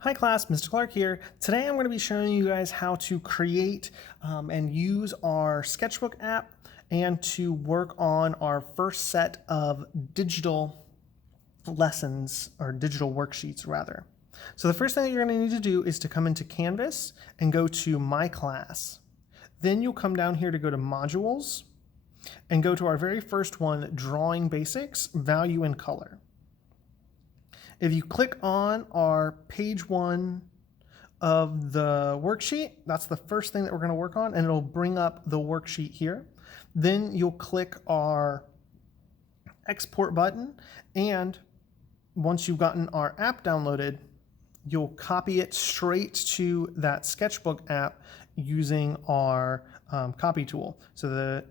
Hi class, Mr. Clark here. Today I'm going to be showing you guys how to create and use our Sketchbook app and to work on our first set of digital lessons, or digital worksheets rather. So the first thing that you're going to need to do is to come into Canvas and go to My Class. Then you'll come down here to go to Modules and go to our very first one, Drawing Basics, Value and Color. If you click on our page 1 of the worksheet, that's the first thing that we're going to work on, and it'll bring up the worksheet here. Then you'll click our export button, and once you've gotten our app downloaded, you'll copy it straight to that Sketchbook app using our copy tool. So the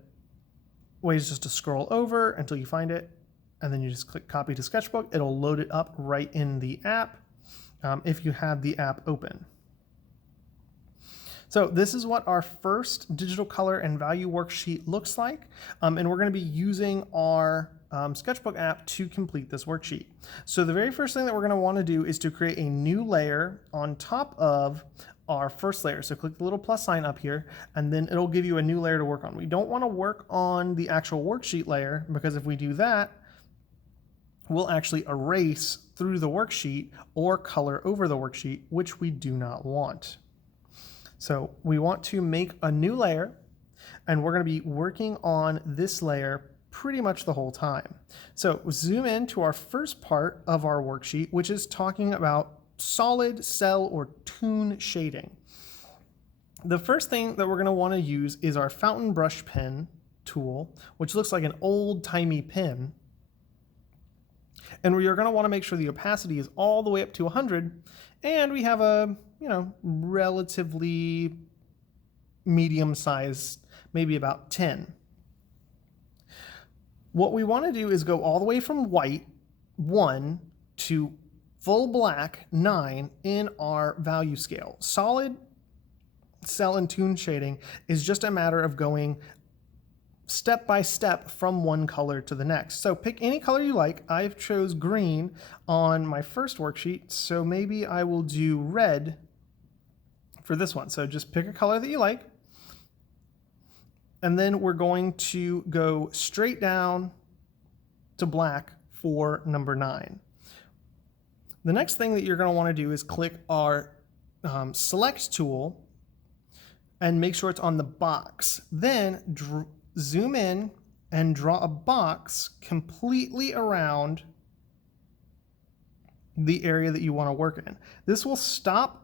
way is just to scroll over until you find it, and then you just click copy to Sketchbook. It'll load it up right in the app if you have the app open. So this is what our first digital color and value worksheet looks like, and we're going to be using our Sketchbook app to complete this worksheet. So the very first thing that we're going to want to do is to create a new layer on top of our first layer. So click the little plus sign up here, and then it'll give you a new layer to work on. We don't want to work on the actual worksheet layer, because if we do that, we'll actually erase through the worksheet or color over the worksheet, which we do not want. So we want to make a new layer, and we're going to be working on this layer pretty much the whole time. So zoom in to our first part of our worksheet, which is talking about solid, cell, or toon shading. The first thing that we're going to want to use is our fountain brush pen tool, which looks like an old-timey pen. And we are going to want to make sure the opacity is all the way up to 100, and we have a, relatively medium size, maybe about 10. What we want to do is go all the way from white, 1, to full black, 9, in our value scale. Solid, cell, and toon shading is just a matter of going step by step from one color to the next. So pick any color you like. I've chose green on my first worksheet, so maybe I will do red for this one. So just pick a color that you like, and then we're going to go straight down to black for number 9. The next thing that you're going to want to do is click our select tool and make sure it's on the box. Then zoom in and draw a box completely around the area that you want to work in. This will stop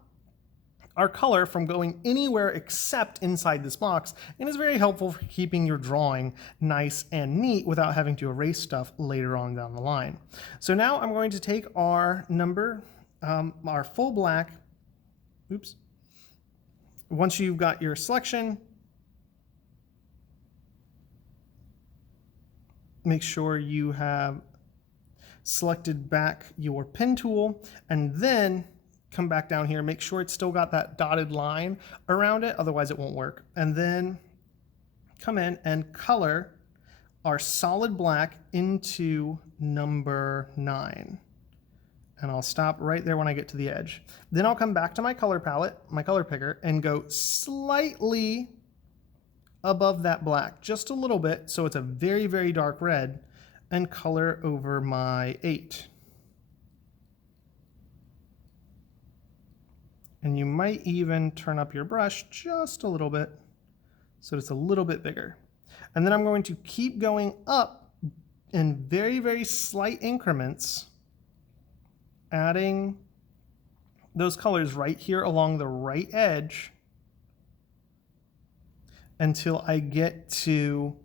our color from going anywhere except inside this box, and is very helpful for keeping your drawing nice and neat without having to erase stuff later on down the line. So now I'm going to take our our full black, once you've got your selection, make sure you have selected back your pen tool, and then come back down here, make sure it's still got that dotted line around it, otherwise it won't work. And then come in and color our solid black into number 9. And I'll stop right there when I get to the edge. Then I'll come back to my color palette, my color picker, and go slightly above that black, just a little bit, so it's a very, very dark red, and color over my 8. And you might even turn up your brush just a little bit so it's a little bit bigger. And then I'm going to keep going up in very, very slight increments, adding those colors right here along the right edge until I get to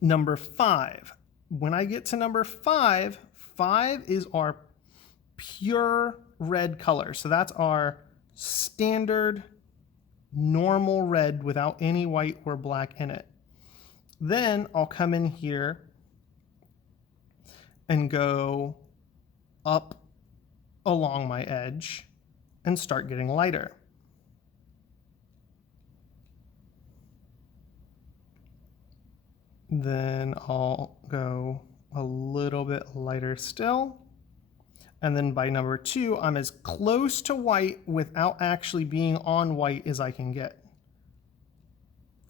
number 5. When I get to number 5, 5 is our pure red color. So that's our standard normal red without any white or black in it. Then I'll come in here and go up along my edge and start getting lighter. Then I'll go a little bit lighter still And then by number 2, I'm as close to white without actually being on white as I can get.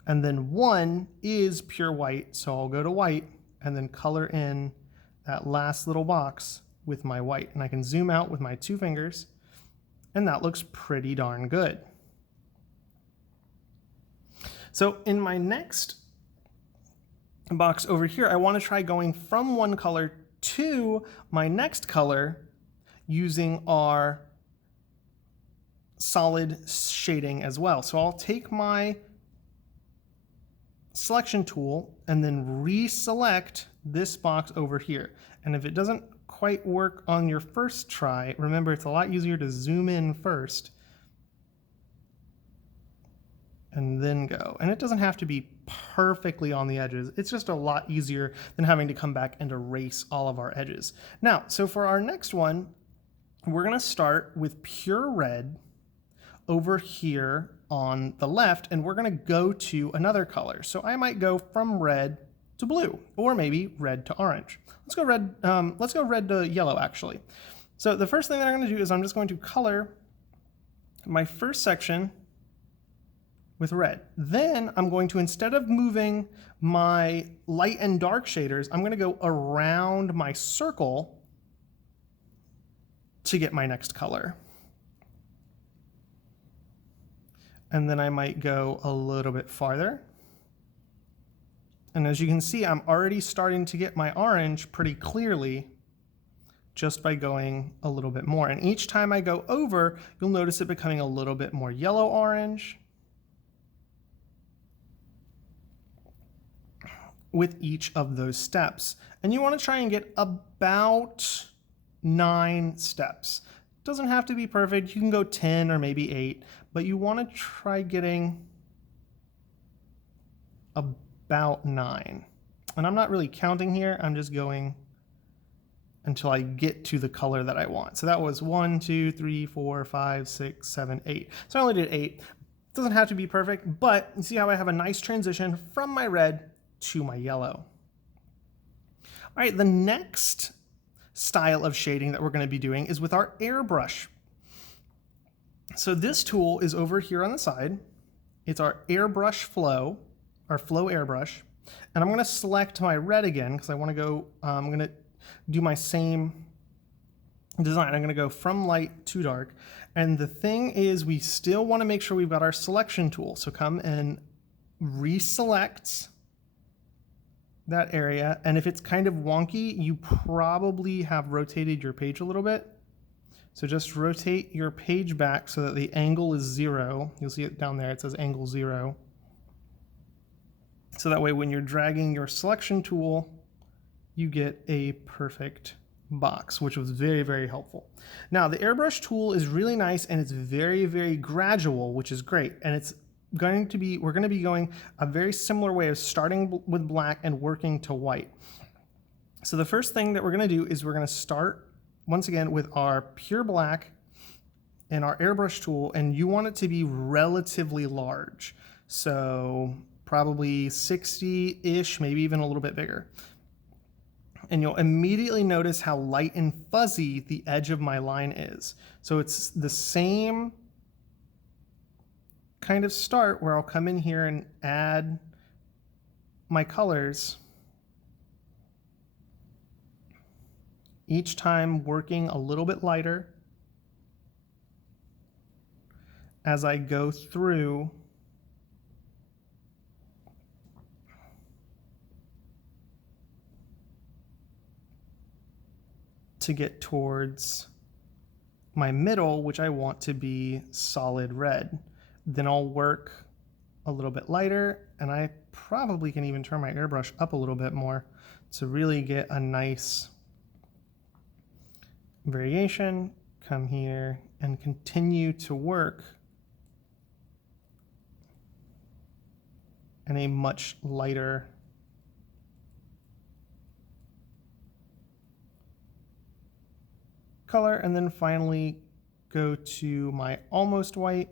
And then 1 is pure white, so I'll go to white and then color in that last little box with my white. And I can zoom out with my 2 fingers, and that looks pretty darn good. So in my next box over here, I want to try going from one color to my next color using our solid shading as well. So I'll take my selection tool and then reselect this box over here. And if it doesn't quite work on your first try, remember it's a lot easier to zoom in first and then go. And it doesn't have to be perfectly on the edges. It's just a lot easier than having to come back and erase all of our edges. Now, so for our next one, we're gonna start with pure red over here on the left, and we're gonna go to another color. So I might go from red to blue, or maybe red to orange. Let's go red to yellow, actually. So the first thing that I'm gonna do is I'm just going to color my first section with red. Then I'm going to, instead of moving my light and dark shaders, I'm gonna go around my circle to get my next color. And then I might go a little bit farther. And as you can see, I'm already starting to get my orange pretty clearly just by going a little bit more. And each time I go over, you'll notice it becoming a little bit more yellow-orange with each of those steps. And you want to try and get about 9 steps. It doesn't have to be perfect. You can go 10 or maybe 8, but you want to try getting about 9. And I'm not really counting here. I'm just going until I get to the color that I want. So that was 1, 2, 3, 4, 5, 6, 7, 8. So I only did 8. Doesn't have to be perfect, but you see how I have a nice transition from my red to my yellow. All right, the next style of shading that we're going to be doing is with our airbrush. So this tool is over here on the side. It's our airbrush flow, our flow airbrush. And I'm going to select my red again because I want to go, I'm going to do my same design. I'm going to go from light to dark. And the thing is, we still want to make sure we've got our selection tool. So come and reselect that area, and if it's kind of wonky, you probably have rotated your page a little bit. So just rotate your page back so that the angle is 0. You'll see it down there, it says angle 0. So that way when you're dragging your selection tool, you get a perfect box, which was very, very helpful. Now the airbrush tool is really nice and it's very, very gradual, which is great. And it's we're going to be going a very similar way of starting with black and working to white. So the first thing that we're going to do is we're going to start once again with our pure black and our airbrush tool, and you want it to be relatively large. So probably 60-ish, maybe even a little bit bigger. And you'll immediately notice how light and fuzzy the edge of my line is. So it's the same kind of start where I'll come in here and add my colors, each time working a little bit lighter as I go through to get towards my middle, which I want to be solid red. Then I'll work a little bit lighter, and I probably can even turn my airbrush up a little bit more to really get a nice variation. Come here and continue to work in a much lighter color, and then finally go to my almost white.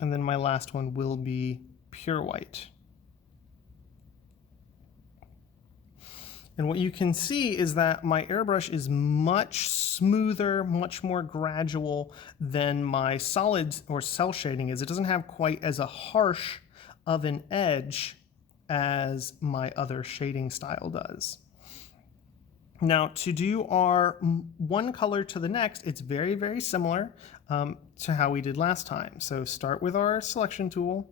And then my last one will be pure white. And what you can see is that my airbrush is much smoother, much more gradual than my solid or cell shading is. It doesn't have quite as a harsh of an edge as my other shading style does. Now, to do our one color to the next, it's very, very similar to how we did last time. So start with our selection tool,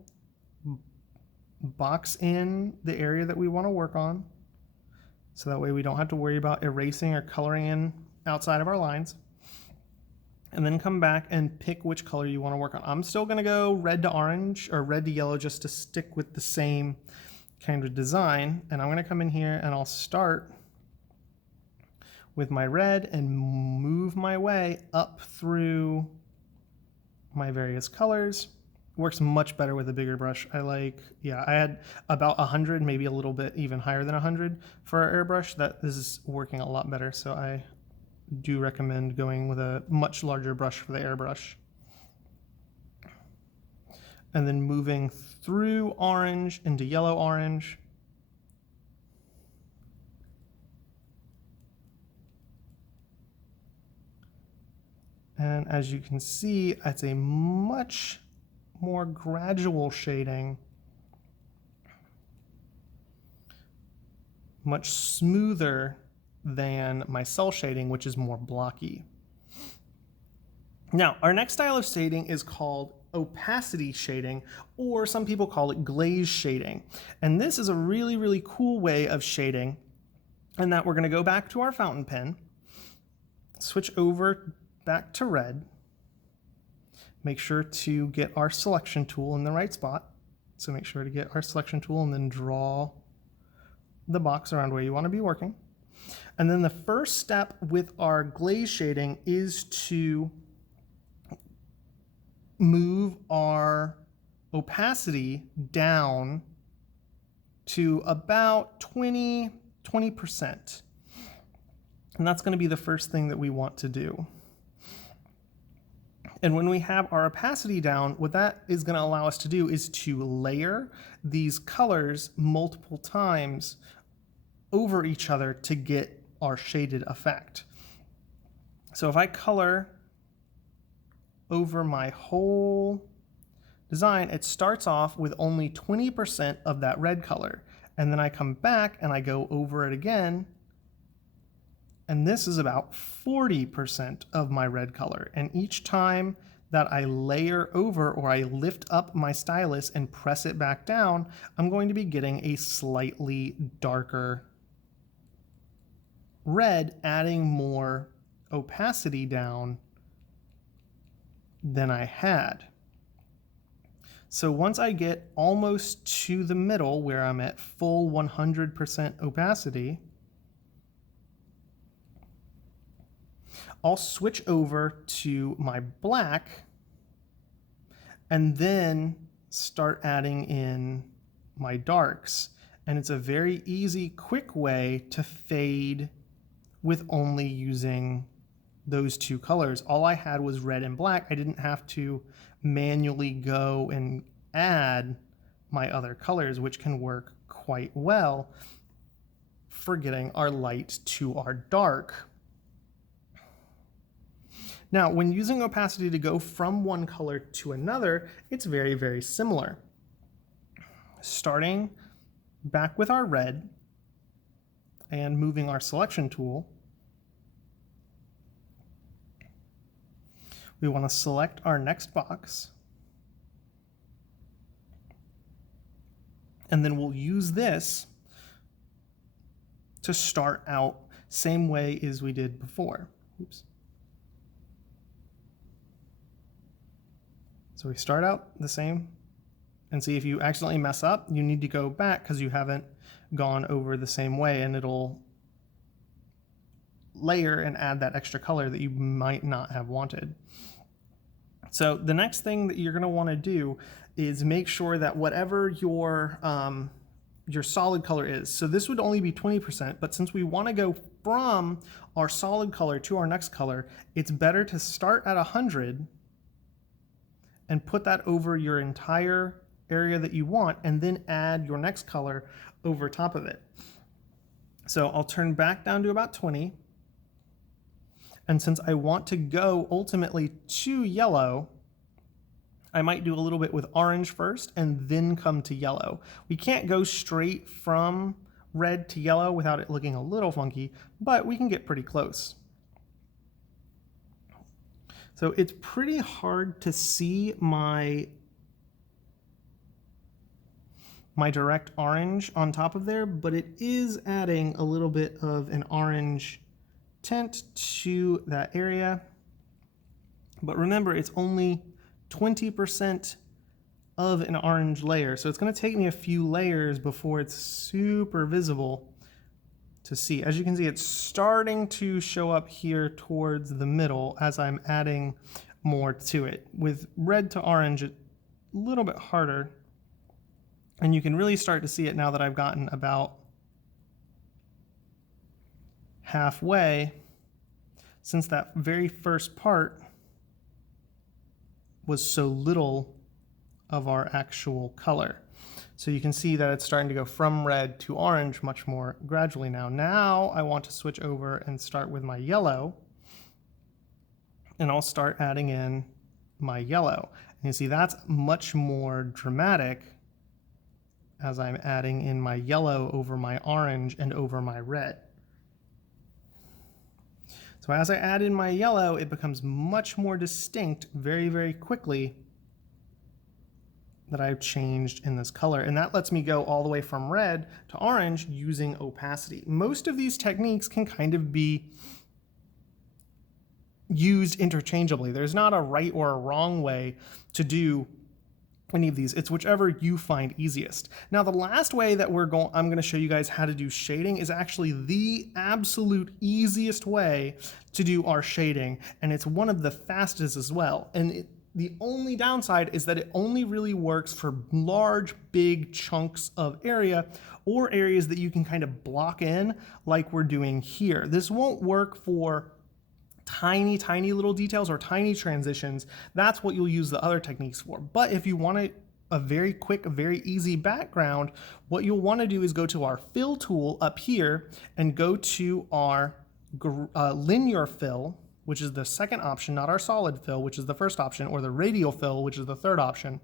box in the area that we want to work on, so that way we don't have to worry about erasing or coloring in outside of our lines. And then come back and pick which color you want to work on. I'm still going to go red to orange or red to yellow just to stick with the same kind of design. And I'm going to come in here and I'll start with my red and move my way up through my various colors. Works much better with a bigger brush. I had about 100, maybe a little bit even higher than 100 for our airbrush. This is working a lot better, so I do recommend going with a much larger brush for the airbrush. And then moving through orange into yellow orange. And as you can see, it's a much more gradual shading, much smoother than my cell shading, which is more blocky. Now, our next style of shading is called opacity shading, or some people call it glaze shading. And this is a really, really cool way of shading, in that we're going to go back to our fountain pen, switch over back to red, make sure to get our selection tool in the right spot. So make sure to get our selection tool and then draw the box around where you want to be working. And then the first step with our glaze shading is to move our opacity down to about 20%. And that's going to be the first thing that we want to do. And when we have our opacity down, what that is going to allow us to do is to layer these colors multiple times over each other to get our shaded effect. So if I color over my whole design, it starts off with only 20% of that red color. And then I come back and I go over it again. And this is about 40% of my red color. And each time that I layer over or I lift up my stylus and press it back down, I'm going to be getting a slightly darker red, adding more opacity down than I had. So once I get almost to the middle where I'm at full 100% opacity, I'll switch over to my black and then start adding in my darks. And it's a very easy, quick way to fade with only using those two colors. All I had was red and black. I didn't have to manually go and add my other colors, which can work quite well for getting our light to our dark. Now, when using opacity to go from one color to another, it's very, very similar. Starting back with our red and moving our selection tool, we want to select our next box, and then we'll use this to start out same way as we did before. Oops. So we start out the same, and see if you accidentally mess up, you need to go back because you haven't gone over the same way, and it'll layer and add that extra color that you might not have wanted. So the next thing that you're going to want to do is make sure that whatever your solid color is, so this would only be 20%, but since we want to go from our solid color to our next color, it's better to start at 100 and put that over your entire area that you want, and then add your next color over top of it. So I'll turn back down to about 20. And since I want to go ultimately to yellow, I might do a little bit with orange first and then come to yellow. We can't go straight from red to yellow without it looking a little funky, but we can get pretty close. So it's pretty hard to see my direct orange on top of there, but it is adding a little bit of an orange tint to that area. But remember, it's only 20% of an orange layer, so it's going to take me a few layers before it's super visible to see. As you can see, it's starting to show up here towards the middle as I'm adding more to it. With red to orange, it's a little bit harder, and you can really start to see it now that I've gotten about halfway, since that very first part was so little of our actual color. So you can see that it's starting to go from red to orange much more gradually now. Now I want to switch over and start with my yellow, and I'll start adding in my yellow. And you see that's much more dramatic as I'm adding in my yellow over my orange and over my red. So as I add in my yellow, it becomes much more distinct very, very quickly that I've changed in this color. And that lets me go all the way from red to orange using opacity. Most of these techniques can kind of be used interchangeably. There's not a right or a wrong way to do any of these. It's whichever you find easiest. Now, the last way that I'm going to show you guys how to do shading is actually the absolute easiest way to do our shading, and it's one of the fastest as well. And the only downside is that it only really works for large, big chunks of area or areas that you can kind of block in like we're doing here. This won't work for tiny, tiny little details or tiny transitions. That's what you'll use the other techniques for. But if you want a very quick, very easy background, what you'll want to do is go to our fill tool up here and go to our linear fill, which is the second option, not our solid fill, which is the first option, or the radial fill, which is the third option.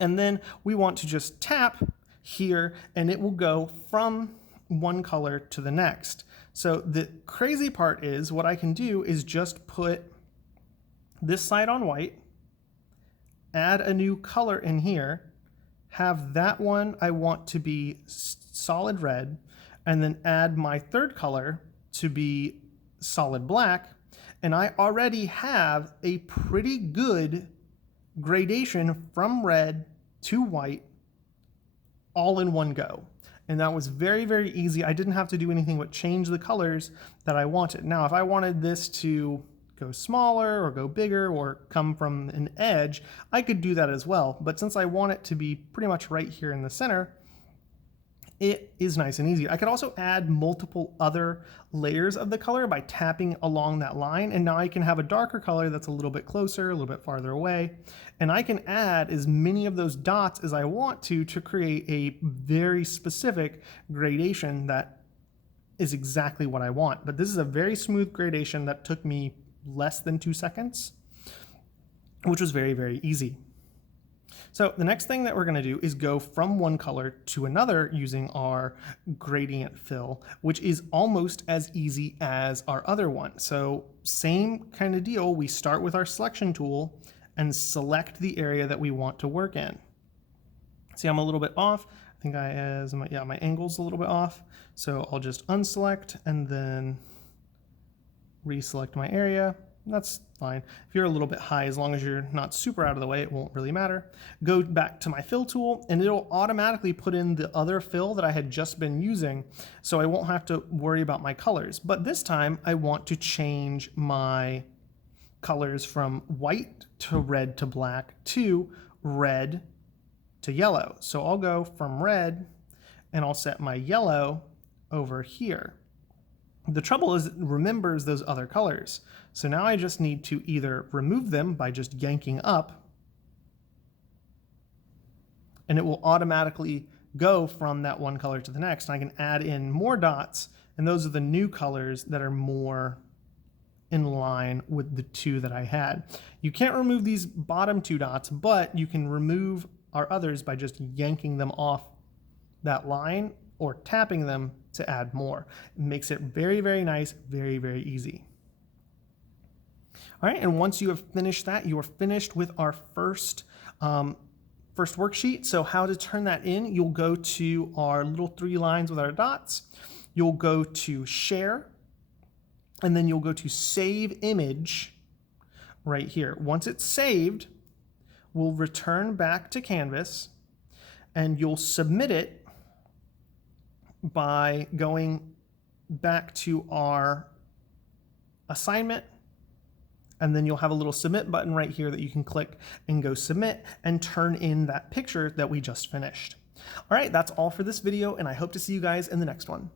And then we want to just tap here and it will go from one color to the next. So the crazy part is what I can do is just put this side on white, add a new color in here, have that one I want to be solid red, and then add my third color to be solid black. And I already have a pretty good gradation from red to white all in one go. And that was very, very easy. I didn't have to do anything but change the colors that I wanted. Now, if I wanted this to go smaller or go bigger or come from an edge, I could do that as well. But since I want it to be pretty much right here in the center, it is nice and easy. I could also add multiple other layers of the color by tapping along that line, and now I can have a darker color that's a little bit closer, a little bit farther away, and I can add as many of those dots as I want to create a very specific gradation that is exactly what I want. But this is a very smooth gradation that took me less than 2 seconds, which was very, very easy. So the next thing that we're going to do is go from one color to another using our gradient fill, which is almost as easy as our other one. So same kind of deal. We start with our selection tool and select the area that we want to work in. See, I'm a little bit off. I think my angle's a little bit off. So I'll just unselect and then reselect my area. That's fine. If you're a little bit high, as long as you're not super out of the way, it won't really matter. Go back to my fill tool and it'll automatically put in the other fill that I had just been using, so I won't have to worry about my colors. But this time I want to change my colors from white to red to black to red to yellow. So I'll go from red and I'll set my yellow over here. The trouble is it remembers those other colors. So now I just need to either remove them by just yanking up, and it will automatically go from that one color to the next. And I can add in more dots, and those are the new colors that are more in line with the two that I had. You can't remove these bottom two dots, but you can remove our others by just yanking them off that line or tapping them to add more. It makes it very, very nice, very, very easy. All right, and once you have finished that, you are finished with our first worksheet. So how to turn that in, you'll go to our little 3 lines with our dots. You'll go to Share, and then you'll go to Save Image right here. Once it's saved, we'll return back to Canvas, and you'll submit it by going back to our assignment, and then you'll have a little submit button right here that you can click and go submit and turn in that picture that we just finished. All right, that's all for this video, and I hope to see you guys in the next one.